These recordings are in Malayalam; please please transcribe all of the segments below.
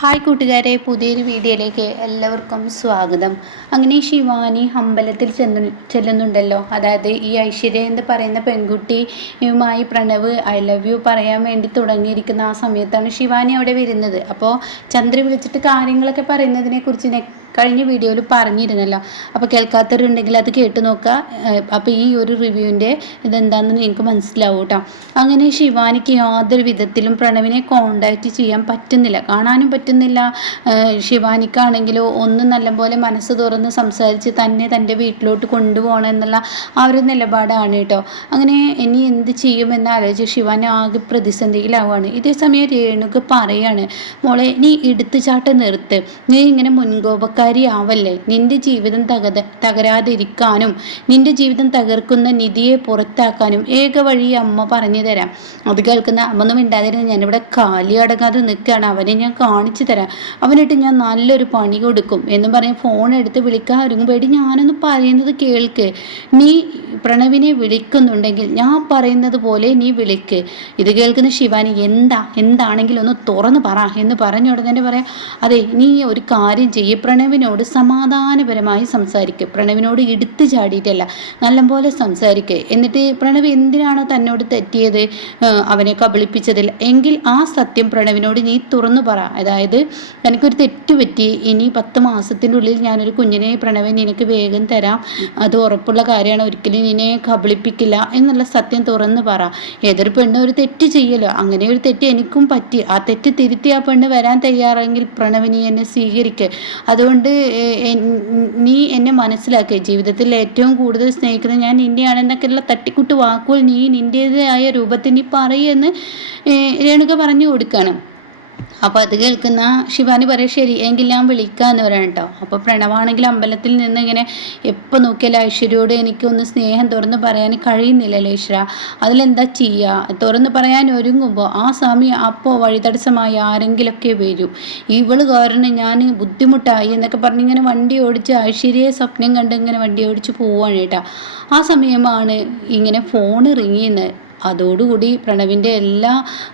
ഹായ് കൂട്ടുകാരെ, പുതിയൊരു വീഡിയോയിലേക്ക് എല്ലാവർക്കും സ്വാഗതം. അങ്ങനെ ശിവാനി അമ്പലത്തിൽ ചെല്ലുന്നുണ്ടല്ലോ. അതായത് ഈ ഐശ്വര്യ എന്ന് പറയുന്ന പെൺകുട്ടിയുമായി പ്രണവ് ഐ ലവ് യു പറയാൻ വേണ്ടി തുടങ്ങിയിരിക്കുന്ന ആ സമയത്താണ് ശിവാനി അവിടെ വരുന്നത്. അപ്പോൾ ചന്ദ്ര വിളിച്ചിട്ട് കാര്യങ്ങളൊക്കെ പറയുന്നതിനെ കുറിച്ച് കഴിഞ്ഞ വീഡിയോയിൽ പറഞ്ഞിരുന്നല്ലോ. അപ്പോൾ കേൾക്കാത്തവരുണ്ടെങ്കിൽ അത് കേട്ട് നോക്കുക. അപ്പോൾ ഈ ഒരു റിവ്യൂവിൻ്റെ ഇതെന്താണെന്ന് നിങ്ങൾക്ക് മനസ്സിലാവും കേട്ടോ. അങ്ങനെ ശിവാനിക്ക് യാതൊരു വിധത്തിലും പ്രണവിനെ കോണ്ടാക്റ്റ് ചെയ്യാൻ പറ്റുന്നില്ല, കാണാനും പറ്റുന്നില്ല. ശിവാനിക്കാണെങ്കിലോ ഒന്നും നല്ലപോലെ മനസ്സ് തുറന്ന് സംസാരിച്ച് തന്നെ തൻ്റെ വീട്ടിലോട്ട് കൊണ്ടുപോകണം എന്നുള്ള ആ ഒരു നിലപാടാണ് കേട്ടോ. അങ്ങനെ ഇനി എന്ത് ചെയ്യുമെന്ന് ആലോചിച്ച് ശിവാനി ആകെ പ്രതിസന്ധിയിലാവുകയാണ്. ഇതേ സമയം രേണുക പറയാണ്, മോളെ നീ എടുത്തുചാട്ടം നിർത്ത്, നീ ഇങ്ങനെ മുൻകോപക്കാരിയാവല്ലേ. നിന്റെ ജീവിതം തകരാതിരിക്കാനും നിന്റെ ജീവിതം തകർക്കുന്ന നിധിയെ പുറത്താക്കാനും ഏക വഴി അമ്മ പറഞ്ഞു തരാം. അത് കേൾക്കുന്ന അമ്മ ഒന്നും മിണ്ടാതിരുന്ന് ഞാനിവിടെ കാലി അടങ്ങാതെ നിൽക്കുകയാണ്, അവനെ ഞാൻ കാണിച്ചു തരാം, അവനിട്ട് ഞാൻ നല്ലൊരു പണി കൊടുക്കും എന്ന് പറഞ്ഞ് ഫോൺ എടുത്ത് വിളിക്കാൻ ഒരുങ്ങുമ്പോഴേ ഞാനൊന്ന് പറയുന്നത് കേൾക്ക്. നീ പ്രണവിനെ വിളിക്കുന്നുണ്ടെങ്കിൽ ഞാൻ പറയുന്നത് പോലെ നീ വിളിക്ക്. ഇത് കേൾക്കുന്ന ശിവാനി എന്താണെങ്കിലും ഒന്ന് തുറന്ന് പറ എന്ന് പറഞ്ഞ ഉടനെ പറയാം, അതെ നീ ഒരു കാര്യം ചെയ്യ്, പ്രണവിനോട് സമാധാനപരമായി സംസാരിക്കുക, പ്രണവിനോട് എടുത്തു ചാടിയിട്ടല്ല നല്ലപോലെ സംസാരിക്കുക. എന്നിട്ട് പ്രണവ് എന്തിനാണോ തന്നോട് തെറ്റിയത്, അവനെ കബളിപ്പിച്ചതിൽ എങ്കിൽ ആ സത്യം പ്രണവിനോട് നീ തുറന്നു പറ. അതായത് തനിക്കൊരു തെറ്റ് പറ്റി, ഇനി 10 മാസത്തിൻ്റെ ഉള്ളിൽ ഞാനൊരു കുഞ്ഞിനെ പ്രണവൻ നിനക്ക് വേഗം തരാം, അത് ഉറപ്പുള്ള കാര്യമാണ്, ഒരിക്കലും നിന്നെ കബളിപ്പിക്കില്ല എന്നുള്ള സത്യം തുറന്ന് പറ. ഏതൊരു പെണ്ണ് ഒരു തെറ്റ് ചെയ്യലോ, അങ്ങനെ ഒരു തെറ്റ് എനിക്കും പറ്റി, ആ തെറ്റ് തിരുത്തി ആ പെണ്ണ് വരാൻ തയ്യാറെങ്കിൽ പ്രണവിനി എന്നെ സ്വീകരിക്കുക. അതുകൊണ്ട് നീ എന്നെ മനസ്സിലാക്കുക, ജീവിതത്തിൽ ഏറ്റവും കൂടുതൽ സ്നേഹിക്കുന്നത് ഞാൻ നിന്നെയാണെന്നൊക്കെയുള്ള തട്ടിക്കുട്ട് വാക്കുകൾ നീ നിൻ്റേതായ രൂപത്തിൽ നീ പറയുമെന്ന് രേണുക പറഞ്ഞു കൊടുക്കണം. അപ്പോൾ അത് കേൾക്കുന്ന ശിവാനി പറയും, ശരി എങ്കിൽ ഞാൻ വിളിക്കാമെന്ന് പറയാം കേട്ടോ. അപ്പോൾ പ്രണവാണെങ്കിൽ അമ്പലത്തിൽ നിന്ന് ഇങ്ങനെ എപ്പോൾ നോക്കിയാലും ഐശ്വര്യയോട് എനിക്കൊന്ന് സ്നേഹം തുറന്ന് പറയാൻ കഴിയുന്നില്ലല്ലോ ഈശ്വര, അതിലെന്താ ചെയ്യുക. തുറന്ന് പറയാൻ ഒരുങ്ങുമ്പോൾ ആ സമയം അപ്പോൾ വഴിതടസ്സമായി ആരെങ്കിലുമൊക്കെ വരും, ഇവള് കാരണം ഞാൻ ബുദ്ധിമുട്ടായി എന്നൊക്കെ പറഞ്ഞ് ഇങ്ങനെ വണ്ടി ഓടിച്ച് ഐശ്വര്യയെ സ്വപ്നം കണ്ട് ഇങ്ങനെ വണ്ടി ഓടിച്ച് പോവാണ് കേട്ടോ. ആ സമയമാണ് ഇങ്ങനെ ഫോൺ റിങ്ങിയെന്ന്. അതോടുകൂടി പ്രണവിൻ്റെ എല്ലാ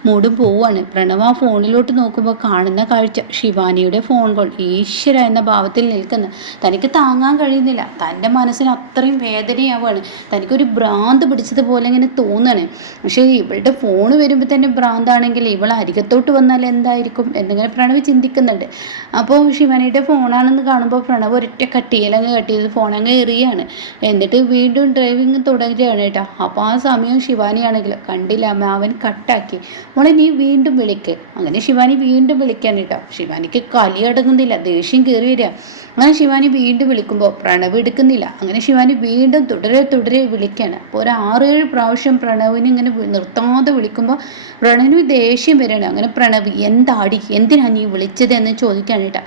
മൂഡും പോവുകയാണ്. പ്രണവ് ആ ഫോണിലോട്ട് നോക്കുമ്പോൾ കാണുന്ന കാഴ്ച ശിവാനിയുടെ ഫോൺ കോൾ. ഈശ്വര എന്ന ഭാവത്തിൽ നിൽക്കുന്നു. തനിക്ക് താങ്ങാൻ കഴിയുന്നില്ല, തൻ്റെ മനസ്സിന് അത്രയും വേദനയാവുകയാണ്. തനിക്കൊരു ഭ്രാന്ത് പിടിച്ചതുപോലെ ഇങ്ങനെ തോന്നുകയാണ്. പക്ഷേ ഇവളുടെ ഫോൺ വരുമ്പോൾ തന്നെ ഭ്രാന്താണെങ്കിൽ ഇവൾ അരികത്തോട്ട് വന്നാൽ എന്തായിരിക്കും എന്നിങ്ങനെ പ്രണവ് ചിന്തിക്കുന്നുണ്ട്. അപ്പോൾ ശിവാനിയുടെ ഫോണാണെന്ന് കാണുമ്പോൾ പ്രണവ് ഒരൊറ്റ കട്ടിയിലങ്ങ് കട്ട് ചെയ്ത് ഫോണങ്ങ് എറിയാണ്. എന്നിട്ട് വീണ്ടും ഡ്രൈവിങ് തുടരുകയാണ് കേട്ടോ. അപ്പോൾ ആ സമയം ശിവാനിയാണ് കണ്ടില്ല, അവൻ കട്ടാക്കി. മോളെ നീ വീണ്ടും വിളിക്ക്. അങ്ങനെ ശിവാനി വീണ്ടും വിളിക്കാൻ കേട്ടോ. ശിവാനിക്ക് കലി അടങ്ങുന്നില്ല, ദേഷ്യം കയറി വരിക. അങ്ങനെ ശിവാനി വീണ്ടും വിളിക്കുമ്പോൾ പ്രണവ് എടുക്കുന്നില്ല. അങ്ങനെ ശിവാനി വീണ്ടും തുടരെ വിളിക്കുകയാണ്. അപ്പോൾ ഒരു 6-7 പ്രാവശ്യം പ്രണവിന് ഇങ്ങനെ നിർത്താതെ വിളിക്കുമ്പോൾ പ്രണവിന് ദേഷ്യം വരികയാണ്. അങ്ങനെ പ്രണവ് എന്താടി, എന്തിനാ നീ വിളിച്ചത് എന്ന് ചോദിക്കാൻ കേട്ടോ.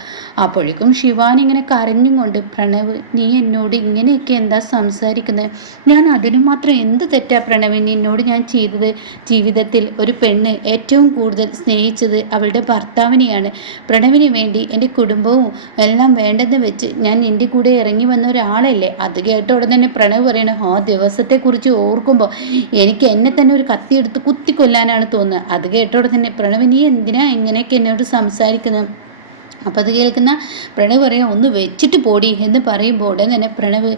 അപ്പോഴേക്കും ശിവാനി ഇങ്ങനെ കരഞ്ഞും കൊണ്ട്, പ്രണവ് നീ എന്നോട് ഇങ്ങനെയൊക്കെ എന്താ സംസാരിക്കുന്നത്, ഞാൻ അതിന് മാത്രം എന്ത് തെറ്റാ പ്രണവ് നിന്നോട് ഞാൻ ചെയ്തത്. ജീവിതത്തിൽ ഒരു പെണ്ണ് ഏറ്റവും കൂടുതൽ സ്നേഹിച്ചത് അവളുടെ ഭർത്താവിനെയാണ്. പ്രണവിന് വേണ്ടി എൻ്റെ കുടുംബവും എല്ലാം വേണ്ടെന്ന് വെച്ച് ഞാൻ എൻ്റെ കൂടെ ഇറങ്ങി വന്ന ഒരാളല്ലേ. അത് കേട്ട ഉടനെ തന്നെ പ്രണവ് പറയണ, ആ ദിവസത്തെക്കുറിച്ച് ഓർക്കുമ്പോൾ എനിക്ക് എന്നെ തന്നെ ഒരു കത്തിയെടുത്ത് കുത്തിക്കൊല്ലാനാണ് തോന്നുന്നത്. അത് കേട്ട ഉടനെ തന്നെ പ്രണവ് നീ എന്തിനാ ഇങ്ങനെയൊക്കെ എന്നോട് സംസാരിക്കുന്നത്. അപ്പോൾ അത് കേൾക്കുന്ന പ്രണവ് പറയാം, ഒന്ന് വെച്ചിട്ട് പോടി എന്ന് പറയുമ്പോൾ ഉടനെ തന്നെ പ്രണവ്,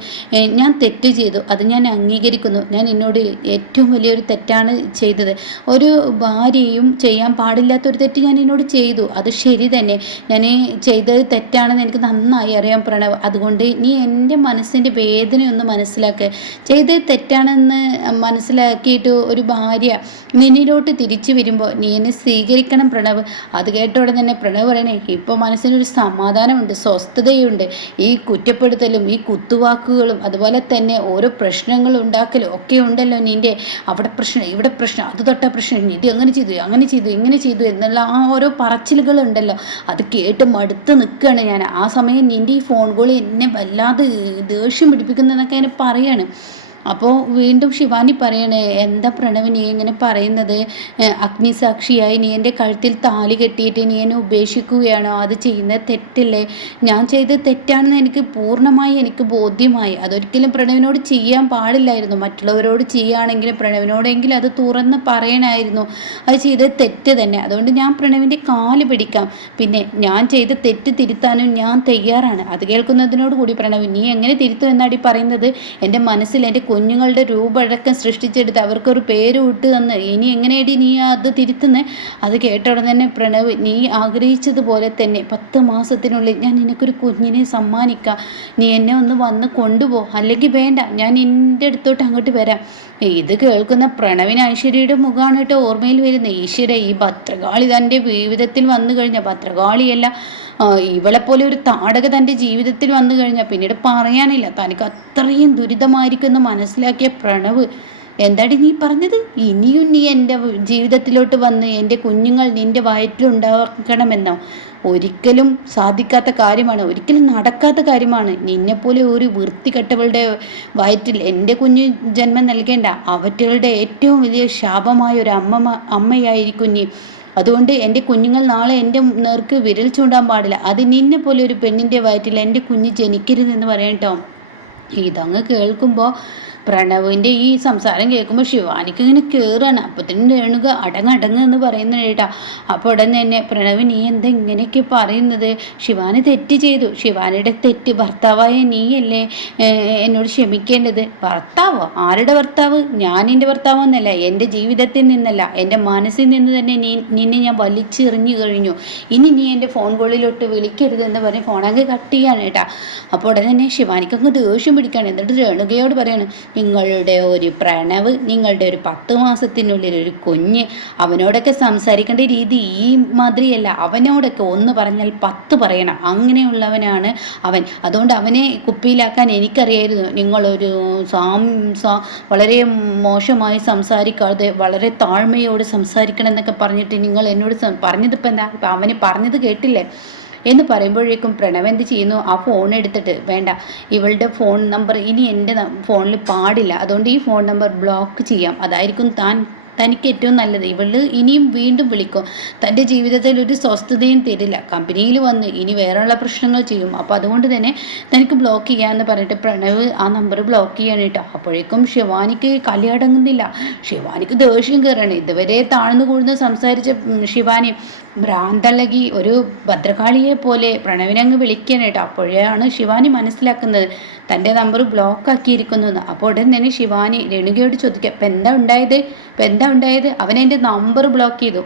ഞാൻ തെറ്റ് ചെയ്തു, അത് ഞാൻ അംഗീകരിക്കുന്നു, ഞാൻ എന്നോട് ഏറ്റവും വലിയൊരു തെറ്റാണ് ചെയ്തത്, ഒരു ഭാര്യയും ചെയ്യാൻ പാടില്ലാത്തൊരു തെറ്റ് ഞാൻ എന്നോട് ചെയ്തു, അത് ശരി തന്നെ, ഞാൻ ചെയ്തത് തെറ്റാണെന്ന് എനിക്ക് നന്നായി അറിയാം പ്രണവ്, അതുകൊണ്ട് നീ എൻ്റെ മനസ്സിൻ്റെ വേദനയൊന്ന് മനസ്സിലാക്കുക, ചെയ്തത് തെറ്റാണെന്ന് മനസ്സിലാക്കിയിട്ട് ഒരു ഭാര്യ നിന്നിലോട്ട് തിരിച്ചു വരുമ്പോൾ നീ എന്നെ സ്വീകരിക്കണം പ്രണവ്. അത് കേട്ട ഉടനെ തന്നെ പ്രണവ് പറയണേ, ഇപ്പോൾ മനസ്സിനൊരു സമാധാനമുണ്ട്, സ്വസ്ഥതയുണ്ട്. ഈ കുറ്റപ്പെടുത്തലും ഈ കുത്തുവാക്കുകളും അതുപോലെ തന്നെ ഓരോ പ്രശ്നങ്ങൾ ഉണ്ടാക്കലും ഒക്കെ ഉണ്ടല്ലോ നിൻ്റെ, അവിടെ പ്രശ്നം ഇവിടെ പ്രശ്നം, അത് തൊട്ട പ്രശ്നം, ഇത് അങ്ങനെ ചെയ്തു ഇങ്ങനെ ചെയ്തു എന്നുള്ള ആ ഓരോ പറച്ചിലുകളുണ്ടല്ലോ, അത് കേട്ട് മടുത്ത് നിൽക്കുകയാണ് ഞാൻ. ആ സമയം നിൻ്റെ ഈ ഫോൺ കോൾ എന്നെ വല്ലാതെ ദേഷ്യം പിടിപ്പിക്കുന്നതെന്നൊക്കെ എന്നെ പറയാണ്. അപ്പോൾ വീണ്ടും ശിവാനി പറയണേ, എന്താ പ്രണവ് നീ ഇങ്ങനെ പറയുന്നത്? അഗ്നിസാക്ഷിയായി നീ എൻ്റെ കഴുത്തിൽ താലി കെട്ടിയിട്ട് നീ എന്നെ ഉപേക്ഷിക്കുകയാണോ? അത് ചെയ്യുന്നത് തെറ്റല്ലേ? ഞാൻ ചെയ്തത് തെറ്റാണെന്ന് എനിക്ക് ബോധ്യമായി. അതൊരിക്കലും പ്രണവിനോട് ചെയ്യാൻ പാടില്ലായിരുന്നു. മറ്റുള്ളവരോട് ചെയ്യുകയാണെങ്കിലും പ്രണവിനോടെങ്കിലും അത് തുറന്ന് പറയണമായിരുന്നു. അത് ചെയ്തത് തെറ്റ് തന്നെ. അതുകൊണ്ട് ഞാൻ പ്രണവിൻ്റെ കാല് പിടിക്കാം. പിന്നെ ഞാൻ ചെയ്ത തെറ്റ് തിരുത്താനും ഞാൻ തയ്യാറാണ്. അത് കേൾക്കുന്നതിനോട് കൂടി പ്രണവ്, നീ എങ്ങനെ തിരുത്തും എന്നാടി പറയുന്നത്? എൻ്റെ മനസ്സിൽ എൻ്റെ കുഞ്ഞുങ്ങളുടെ രൂപഴക്കം സൃഷ്ടിച്ചെടുത്ത് അവർക്കൊരു പേര് ഇട്ട് തന്ന് ഇനി എങ്ങനെയടി നീ അത് തിരുത്തുന്നത്? അത് കേട്ട ഉടനെ തന്നെ പ്രണവ്, നീ ആഗ്രഹിച്ചതുപോലെ തന്നെ 10 മാസത്തിനുള്ളിൽ ഞാൻ നിനക്കൊരു കുഞ്ഞിനെ സമ്മാനിക്കാം. നീ എന്നെ ഒന്ന് വന്ന് കൊണ്ടുപോ, അല്ലെങ്കിൽ വേണ്ട, ഞാൻ നിൻ്റെ അടുത്തോട്ട് അങ്ങോട്ട് വരാം. ഇത് കേൾക്കുന്ന പ്രണവിന് ഐശ്വര്യയുടെ മുഖമാണ് കേട്ടോ ഓർമ്മയിൽ വരുന്നത്. ഈശ്വര, ഈ ഭദ്രകാളി തൻ്റെ ജീവിതത്തിൽ വന്നു കഴിഞ്ഞ ഭദ്രകാളിയല്ല, ഇവളെപ്പോലെ ഒരു താടക തൻ്റെ ജീവിതത്തിൽ വന്നു കഴിഞ്ഞാൽ പിന്നീട് പറയാനില്ല. തനിക്ക് അത്രയും ദുരിതമായിരിക്കുമെന്ന് മനസ്സിലാക്കിയ പ്രണവ്, എന്താടി നീ പറഞ്ഞത്? ഇനിയും നീ എൻ്റെ ജീവിതത്തിലോട്ട് വന്ന് എൻ്റെ കുഞ്ഞുങ്ങൾ നിൻ്റെ വയറ്റിലുണ്ടാക്കണമെന്നോ? ഒരിക്കലും സാധിക്കാത്ത കാര്യമാണ്, ഒരിക്കലും നടക്കാത്ത കാര്യമാണ്. നിന്നെപ്പോലെ ഒരു വൃത്തികെട്ടവളുടെ വയറ്റിൽ എൻ്റെ കുഞ്ഞ് ജന്മം നൽകേണ്ട. അവറ്റകളുടെ ഏറ്റവും വലിയ ശാപമായ ഒരു അമ്മയായിരിക്കും നീ. അതുകൊണ്ട് എൻ്റെ കുഞ്ഞുങ്ങൾ നാളെ എൻ്റെ നേർക്ക് വിരൽ ചൂണ്ടാൻ പാടില്ല. അത് നിന്നെ പോലെ ഒരു പെണ്ണിൻ്റെ വയറ്റിൽ എൻ്റെ കുഞ്ഞ് ജനിക്കരുതെന്ന് പറയട്ടോ. ഇതങ്ങ് കേൾക്കുമ്പോൾ പ്രണവിൻ്റെ ഈ സംസാരം കേൾക്കുമ്പോൾ ശിവാനിക്ക് ഇങ്ങനെ കയറാണ്. അപ്പത്തിന് രേണുക അടങ്ങ് എന്ന് പറയുന്ന കേട്ടാ. അപ്പോൾ ഉടനെ തന്നെ പ്രണവ്, നീ എന്താ ഇങ്ങനെയൊക്കെ പറയുന്നത്? ശിവാനി തെറ്റ് ചെയ്തു. ശിവാനിയുടെ തെറ്റ്. ഭർത്താവായ നീയല്ലേ എന്നോട് ക്ഷമിക്കേണ്ടത്. ഭർത്താവോ? ആരുടെ ഭർത്താവ്? ഞാൻ എൻ്റെ ഭർത്താവെന്നല്ല, എൻ്റെ ജീവിതത്തിൽ നിന്നല്ല, എൻ്റെ മനസ്സിൽ നിന്ന് തന്നെ നിന്നെ ഞാൻ വലിച്ചെറിഞ്ഞു കഴിഞ്ഞു. ഇനി നീ എൻ്റെ ഫോൺ കോളിലോട്ട് വിളിക്കരുതെന്ന് പറഞ്ഞ് ഫോണങ്ങ് കട്ട് ചെയ്യാണ് കേട്ടാ. അപ്പോൾ ഉടനെ തന്നെ ശിവാനിക്കങ്ങ് ദേഷ്യം പിടിക്കുകയാണ്. എന്നിട്ട് രേണുകയോട് പറയാണ്, നിങ്ങളുടെ ഒരു പ്രണവ്, നിങ്ങളുടെ ഒരു 10 മാസത്തിനുള്ളിൽ ഒരു കുഞ്ഞ്, അവനോടൊക്കെ സംസാരിക്കേണ്ട രീതി ഈ മാതിരിയല്ല. അവനോടൊക്കെ 1 പറഞ്ഞാൽ 10 പറയണം. അങ്ങനെയുള്ളവനാണ് അവൻ. അതുകൊണ്ട് അവനെ കുപ്പിയിലാക്കാൻ എനിക്കറിയായിരുന്നു. നിങ്ങളൊരു വളരെ മോശമായി സംസാരിക്കാതെ വളരെ താഴ്മയോട് സംസാരിക്കണം എന്നൊക്കെ പറഞ്ഞിട്ട് നിങ്ങൾ എന്നോട് പറഞ്ഞതിപ്പോൾ എന്താ? ഇപ്പം അവന് പറഞ്ഞത് കേട്ടില്ലേ എന്ന് പറയുമ്പോഴേക്കും പ്രണവ് എന്ത് ചെയ്യുന്നു? ആ ഫോൺ എടുത്തിട്ട്, വേണ്ട, ഇവളുടെ ഫോൺ നമ്പർ ഇനി എൻ്റെ ഫോണിൽ പാടില്ല, അതുകൊണ്ട് ഈ ഫോൺ നമ്പർ ബ്ലോക്ക് ചെയ്യാം, അതായിരിക്കും തനിക്ക് ഏറ്റവും നല്ലത്. ഇവള് ഇനിയും വീണ്ടും വിളിക്കും, തൻ്റെ ജീവിതത്തിൽ ഒരു സ്വസ്ഥതയും തരില്ല, കമ്പനിയിൽ വന്ന് ഇനി വേറെയുള്ള പ്രശ്നങ്ങൾ ചെയ്യും. അപ്പോൾ അതുകൊണ്ട് തന്നെ തനിക്ക് ബ്ലോക്ക് ചെയ്യാമെന്ന് പറഞ്ഞിട്ട് പ്രണവ് ആ നമ്പർ ബ്ലോക്ക് ചെയ്യണം കേട്ടോ. അപ്പോഴേക്കും ശിവാനിക്ക് കലിയടങ്ങുന്നില്ല. ശിവാനിക്ക് ദേഷ്യം കയറണം. ഇതുവരെ താഴ്ന്നു കൂടുന്ന സംസാരിച്ച ശിവാനി ഭ്രാന്തളകി ഒരു ഭദ്രകാളിയെ പോലെ പ്രണവിനങ്ങ് വിളിക്കണം കേട്ടോ. അപ്പോഴാണ് ശിവാനി മനസ്സിലാക്കുന്നത് തൻ്റെ നമ്പർ ബ്ലോക്ക് ആക്കിയിരിക്കുന്നു എന്ന്. അപ്പോൾ ഉടൻ തന്നെ ശിവാനി രേണുകയോട് ചോദിക്കുക, ഇപ്പം എന്താ ഉണ്ടായത്? അവൻ എൻ്റെ നമ്പർ ബ്ലോക്ക് ചെയ്തു.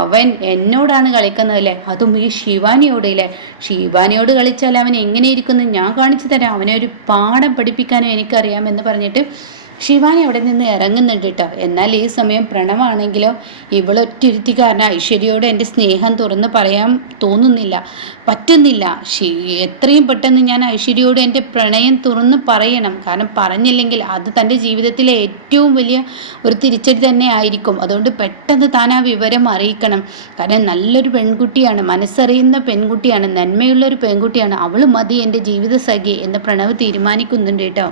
അവൻ എന്നോടാണ് കളിക്കുന്നതല്ലേ, അതും ഈ ശിവാനിയോട് ഇല്ലേ? ശിവാനിയോട് കളിച്ചാൽ അവൻ എങ്ങനെ ഇരിക്കുന്നു ഞാൻ കാണിച്ചു തരാം, അവനെ ഒരു പാഠം പഠിപ്പിക്കാനും എനിക്കറിയാമെന്ന് പറഞ്ഞിട്ട് ശിവാനി അവിടെ നിന്ന് ഇറങ്ങുന്നുണ്ട് കേട്ടോ. എന്നാൽ ഈ സമയം പ്രണവാണെങ്കിലോ ഇവളൊറ്റൊരുത്തി കാരണം ഐശ്വര്യയോട് എൻ്റെ സ്നേഹം തുറന്ന് പറയാൻ തോന്നുന്നില്ല, പറ്റുന്നില്ല. എത്രയും പെട്ടെന്ന് ഞാൻ ഐശ്വര്യയോട് എൻ്റെ പ്രണയം തുറന്ന് പറയണം. കാരണം പറഞ്ഞില്ലെങ്കിൽ അത് തൻ്റെ ജീവിതത്തിലെ ഏറ്റവും വലിയ ഒരു തിരിച്ചടി തന്നെ ആയിരിക്കും. അതുകൊണ്ട് പെട്ടെന്ന് താൻ ആ വിവരം അറിയിക്കണം. കാരണം നല്ലൊരു പെൺകുട്ടിയാണ്, മനസ്സറിയുന്ന പെൺകുട്ടിയാണ്, നന്മയുള്ളൊരു പെൺകുട്ടിയാണ്. അവൾ മതി എൻ്റെ ജീവിത സഖി എന്ന് പ്രണവ് തീരുമാനിക്കുന്നുണ്ട് കേട്ടോ.